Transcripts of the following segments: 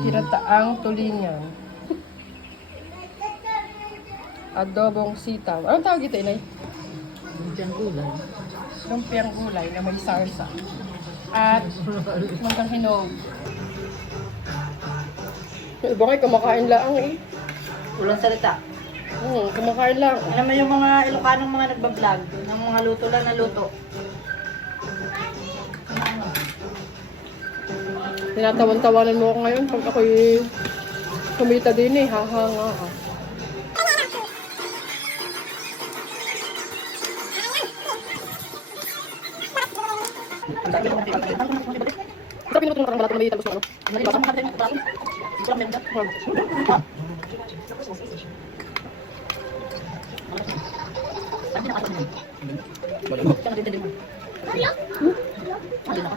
Ginataang tulingan. Adobong sitaw. Anong tawag ito, Inay? Lumpiang gulay. Lumpiang gulay na may sarsa. At manggang hinog. Yung iba kayo kumakain lang eh. Ulang salita. Kumakain lang. Alam mo yung mga Ilocanong mga nagbablog, ng mga luto lang na luto. Tinatawan-tawanan mo ako ngayon pag ako'y kumita din eh. Haha nga ha. Ito pinutong parang balat ko na maliit. Tapos ano? Nalibasa mo natin yung bago. Ito lang meron dyan. Sabi na kasi naman. Siya natin din mo. Sabi na ka.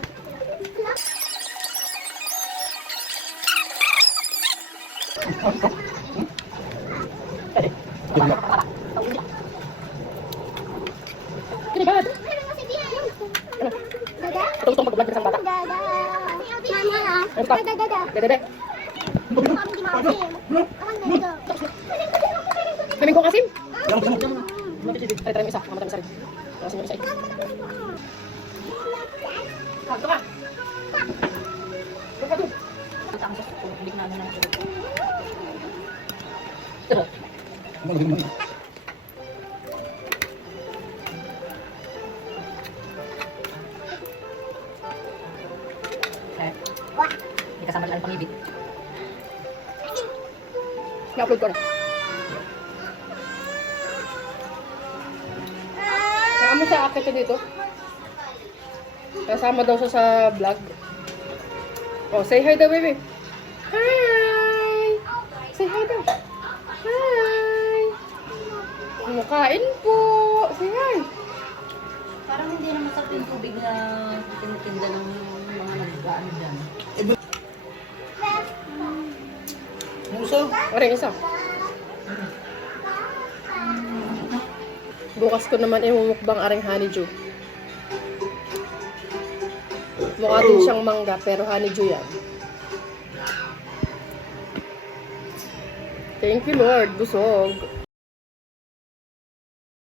Kinibad! Ito gusto kong mag-vlog ng isang bata. Ano pa? Dede. Kaming kong asim? Ay, tara yung isa. Mamatay yung isa rin. Asim yung isa eh. Ito ka. Ito ka doon. Ang tangos ko, hindi ko namin na. Hindi kasama lang pang-ibig. I-upload ko na. Nakamo sa akit ka dito. Kasama daw siya sa vlog. Oh, say hi daw, baby. Hi! Say hi daw. Hi! Kumakain po. Say hi. Parang hindi naman sa yung tubig na tinitinda ng mga nag-ano dyan. Aring isa. Bukas ko naman imumukbang aring honeydew. Mukha din siyang mangga pero honeydew yan. Thank you Lord, busog.